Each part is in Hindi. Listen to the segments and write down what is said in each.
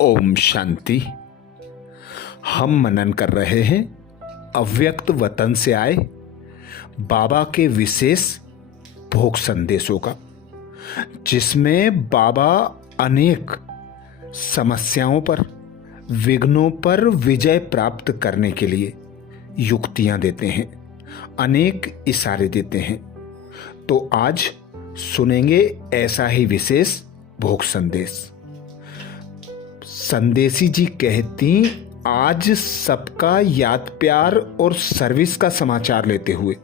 ओम शांति। हम मनन कर रहे हैं अव्यक्त वतन से आए बाबा के विशेष भोग संदेशों का, जिसमें बाबा अनेक समस्याओं पर, विघ्नों पर विजय प्राप्त करने के लिए युक्तियां देते हैं, अनेक इशारे देते हैं। तो आज सुनेंगे ऐसा ही विशेष भोग संदेश। संदेशी जी कहती, आज सबका याद प्यार और सर्विस का समाचार लेते हुए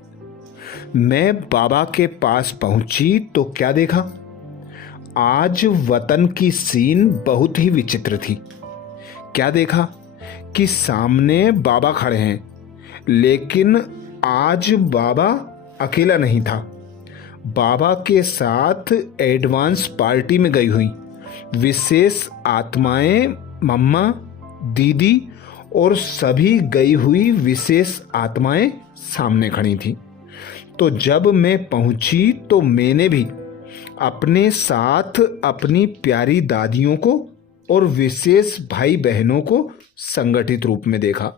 मैं बाबा के पास पहुंची तो क्या देखा। आज वतन की सीन बहुत ही विचित्र थी। क्या देखा कि सामने बाबा खड़े हैं, लेकिन आज बाबा अकेला नहीं था। बाबा के साथ एडवांस पार्टी में गई हुई विशेष आत्माएं, मम्मा, दीदी और सभी गई हुई विशेष आत्माएं सामने खड़ी थी। तो जब मैं पहुंची तो मैंने भी अपने साथ अपनी प्यारी दादियों को और विशेष भाई बहनों को संगठित रूप में देखा।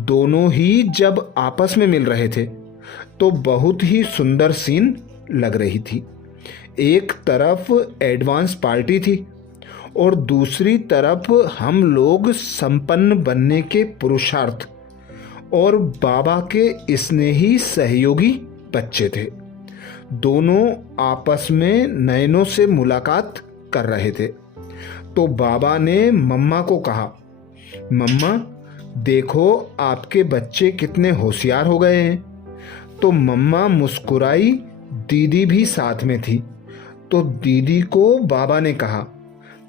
दोनों ही जब आपस में मिल रहे थे तो बहुत ही सुंदर सीन लग रही थी। एक तरफ एडवांस पार्टी थी और दूसरी तरफ हम लोग संपन्न बनने के पुरुषार्थ और बाबा के स्नेही सहयोगी बच्चे थे। दोनों आपस में नयनों से मुलाकात कर रहे थे। तो बाबा ने मम्मा को कहा, मम्मा देखो आपके बच्चे कितने होशियार हो गए हैं। तो मम्मा मुस्कुराई। दीदी भी साथ में थी। तो दीदी को बाबा ने कहा,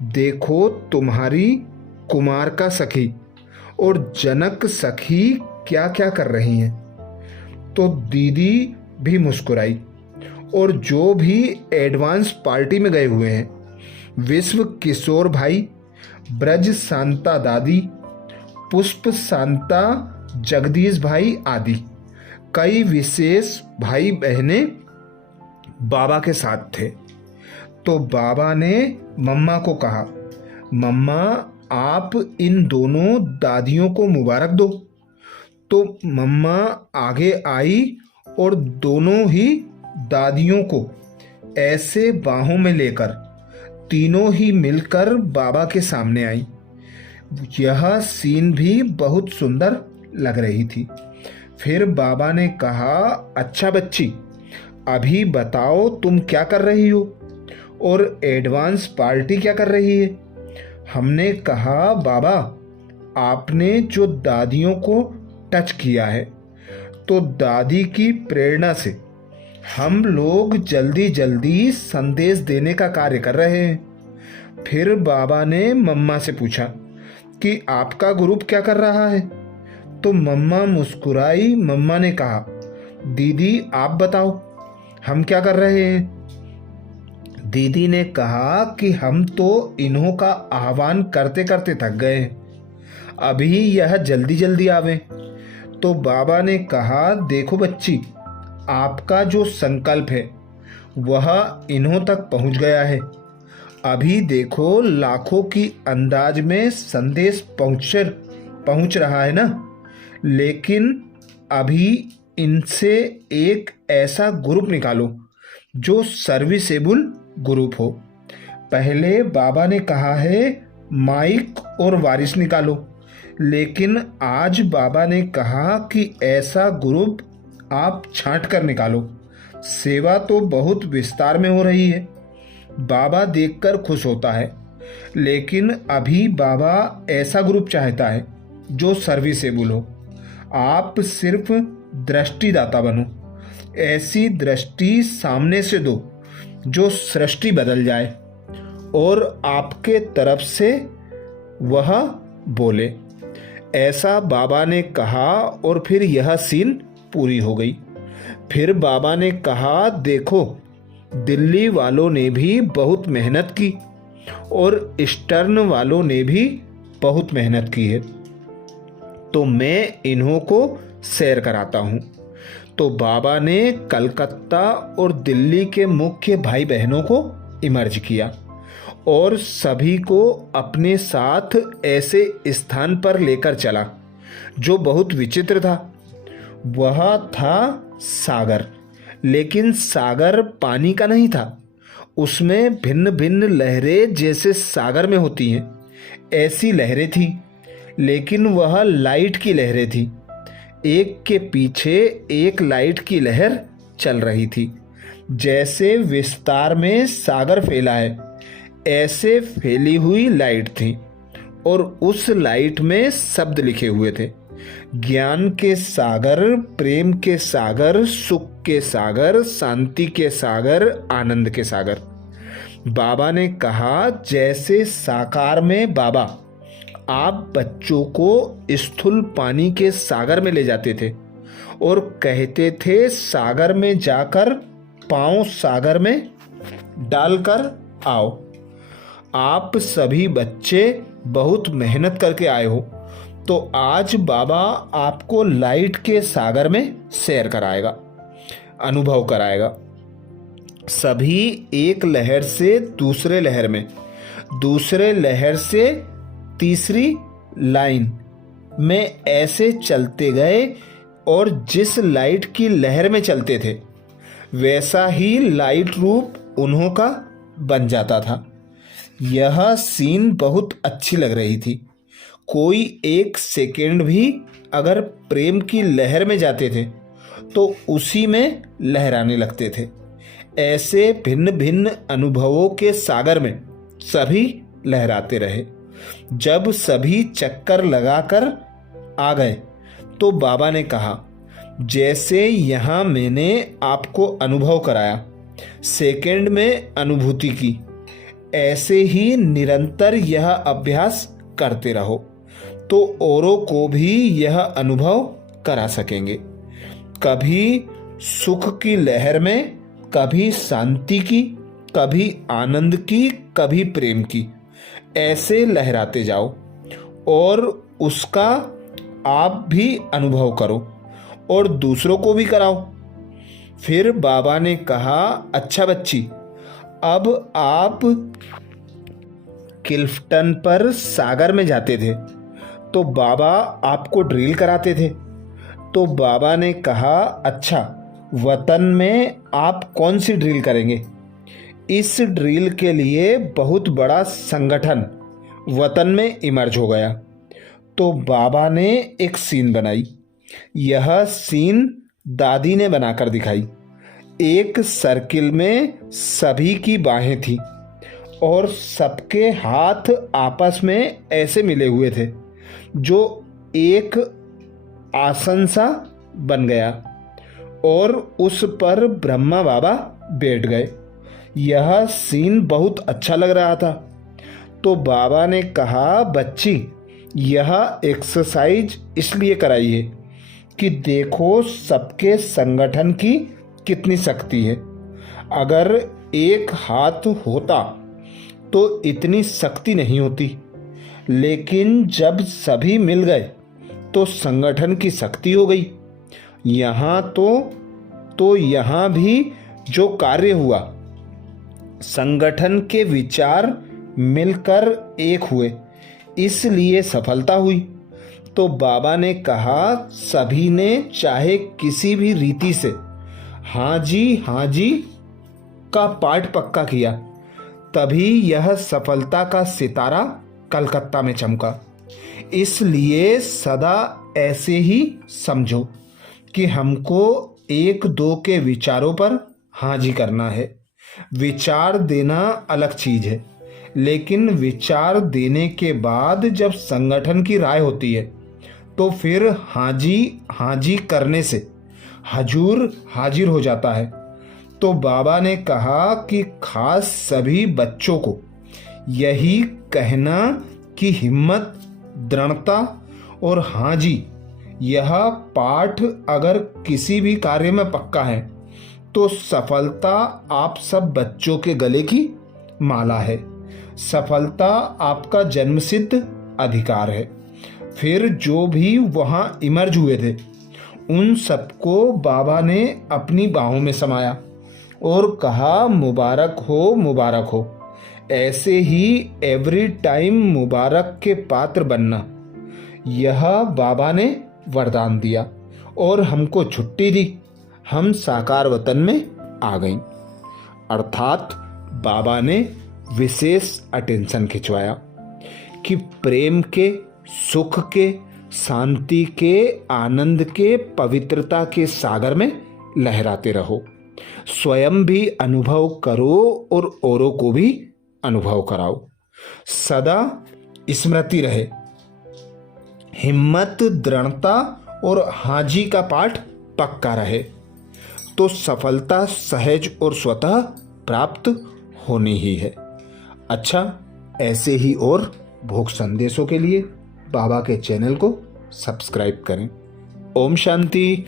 देखो तुम्हारी कुमार का सखी और जनक सखी क्या क्या कर रही हैं। तो दीदी भी मुस्कुराई। और जो भी एडवांस पार्टी में गए हुए हैं, विश्व किशोर भाई, ब्रज शांता दादी, पुष्प शांता जगदीश भाई आदि कई विशेष भाई बहनें बाबा के साथ थे। तो बाबा ने मम्मा को कहा, मम्मा आप इन दोनों दादियों को मुबारक दो। तो मम्मा आगे आई और दोनों ही दादियों को ऐसे बाहों में लेकर तीनों ही मिलकर बाबा के सामने आई। यह सीन भी बहुत सुंदर लग रही थी। फिर बाबा ने कहा, अच्छा बच्ची, अभी बताओ तुम क्या कर रही हो और एडवांस पार्टी क्या कर रही है। हमने कहा, बाबा आपने जो दादियों को टच किया है, तो दादी की प्रेरणा से हम लोग जल्दी जल्दी संदेश देने का कार्य कर रहे हैं। फिर बाबा ने मम्मा से पूछा कि आपका ग्रुप क्या कर रहा है। तो मम्मा मुस्कुराई। मम्मा ने कहा, दीदी आप बताओ हम क्या कर रहे हैं। दीदी ने कहा कि हम तो इन्हों का आह्वान करते करते थक गए, अभी यह जल्दी जल्दी आवे। तो बाबा ने कहा, देखो बच्ची, आपका जो संकल्प है वह इन्हों तक पहुंच गया है। अभी देखो लाखों की अंदाज में संदेश पहुंच रहा है ना, लेकिन अभी इनसे एक ऐसा ग्रुप निकालो जो सर्विसेबल ग्रुप हो। पहले बाबा ने कहा है माइक और वारिस निकालो, लेकिन आज बाबा ने कहा कि ऐसा ग्रुप आप छांट कर निकालो। सेवा तो बहुत विस्तार में हो रही है। बाबा देखकर खुश होता है, लेकिन अभी बाबा ऐसा ग्रुप चाहता है जो सर्विसेबल हो। आप सिर्फ दृष्टिदाता बनो, ऐसी दृष्टि सामने से दो जो सृष्टि बदल जाए और आपके तरफ से वह बोले। ऐसा बाबा ने कहा और फिर यह सीन पूरी हो गई। फिर बाबा ने कहा, देखो दिल्ली वालों ने भी बहुत मेहनत की और ईस्टर्न वालों ने भी बहुत मेहनत की है, तो मैं इन्हों को शेयर कराता हूँ। तो बाबा ने कलकत्ता और दिल्ली के मुख्य भाई बहनों को इमर्ज किया और सभी को अपने साथ ऐसे स्थान पर लेकर चला जो बहुत विचित्र था। वह था सागर, लेकिन सागर पानी का नहीं था। उसमें भिन्न भिन्न लहरें जैसे सागर में होती हैं ऐसी लहरें थी, लेकिन वह लाइट की लहरें थी। एक के पीछे एक लाइट की लहर चल रही थी। जैसे विस्तार में सागर फैला है, ऐसे फैली हुई लाइट थी और उस लाइट में शब्द लिखे हुए थे। ज्ञान के सागर, प्रेम के सागर, सुख के सागर, शांति के सागर, आनंद के सागर। बाबा ने कहा, जैसे साकार में बाबा आप बच्चों को स्थूल पानी के सागर में ले जाते थे और कहते थे सागर में जाकर पांव सागर में डालकर आओ। आप सभी बच्चे बहुत मेहनत करके आए हो, तो आज बाबा आपको लाइट के सागर में सैर कराएगा, अनुभव कराएगा। सभी एक लहर से दूसरे लहर में, दूसरे लहर से तीसरी लाइन में ऐसे चलते गए और जिस लाइट की लहर में चलते थे वैसा ही लाइट रूप उन्हों का बन जाता था। यह सीन बहुत अच्छी लग रही थी। कोई एक सेकेंड भी अगर प्रेम की लहर में जाते थे तो उसी में लहराने लगते थे। ऐसे भिन्न भिन्न अनुभवों के सागर में सभी लहराते रहे। जब सभी चक्कर लगाकर आ गए तो बाबा ने कहा, जैसे यहाँ मैंने आपको अनुभव कराया, सेकंड में अनुभूति की, ऐसे ही निरंतर यह अभ्यास करते रहो तो औरों को भी यह अनुभव करा सकेंगे। कभी सुख की लहर में, कभी शांति की, कभी आनंद की, कभी प्रेम की, ऐसे लहराते जाओ और उसका आप भी अनुभव करो और दूसरों को भी कराओ। फिर बाबा ने कहा, अच्छा बच्ची, अब आप किल्फ्टन पर सागर में जाते थे तो बाबा आपको ड्रिल कराते थे। तो बाबा ने कहा, अच्छा, वतन में आप कौन सी ड्रिल करेंगे? इस ड्रिल के लिए बहुत बड़ा संगठन वतन में इमर्ज हो गया। तो बाबा ने एक सीन बनाई। यह सीन दादी ने बनाकर दिखाई। एक सर्किल में सभी की बाहें थी और सबके हाथ आपस में ऐसे मिले हुए थे जो एक आसन सा बन गया और उस पर ब्रह्मा बाबा बैठ गए। यह सीन बहुत अच्छा लग रहा था। तो बाबा ने कहा, बच्ची, यह एक्सरसाइज इसलिए कराई है कि देखो सबके संगठन की कितनी शक्ति है। अगर एक हाथ होता तो इतनी शक्ति नहीं होती, लेकिन जब सभी मिल गए तो संगठन की शक्ति हो गई। यहाँ तो यहाँ भी जो कार्य हुआ, संगठन के विचार मिलकर एक हुए, इसलिए सफलता हुई। तो बाबा ने कहा, सभी ने चाहे किसी भी रीति से हाँ जी का पाठ पक्का किया, तभी यह सफलता का सितारा कलकत्ता में चमका। इसलिए सदा ऐसे ही समझो कि हमको एक दो के विचारों पर हाँ जी करना है। विचार देना अलग चीज है, लेकिन विचार देने के बाद जब संगठन की राय होती है तो फिर हाँ जी करने से हजूर हाजिर हो जाता है। तो बाबा ने कहा कि खास सभी बच्चों को यही कहना कि हिम्मत, दृढ़ता और हाँ जी, यह पाठ अगर किसी भी कार्य में पक्का है तो सफलता आप सब बच्चों के गले की माला है। सफलता आपका जन्मसिद्ध अधिकार है। फिर जो भी वहाँ इमर्ज हुए थे उन सबको बाबा ने अपनी बाहों में समाया और कहा, मुबारक हो, मुबारक हो। ऐसे ही एवरी टाइम मुबारक के पात्र बनना, यह बाबा ने वरदान दिया और हमको छुट्टी दी। हम साकार वतन में आ गई। अर्थात बाबा ने विशेष अटेंशन खिंचवाया कि प्रेम के, सुख के, शांति के, आनंद के, पवित्रता के सागर में लहराते रहो। स्वयं भी अनुभव करो और औरों को भी अनुभव कराओ। सदा स्मृति रहे, हिम्मत, दृढ़ता और हाजी का पाठ पक्का रहे तो सफलता सहज और स्वतः प्राप्त होनी ही है। अच्छा, ऐसे ही और भोग संदेशों के लिए बाबा के चैनल को सब्सक्राइब करें। ओम शांति।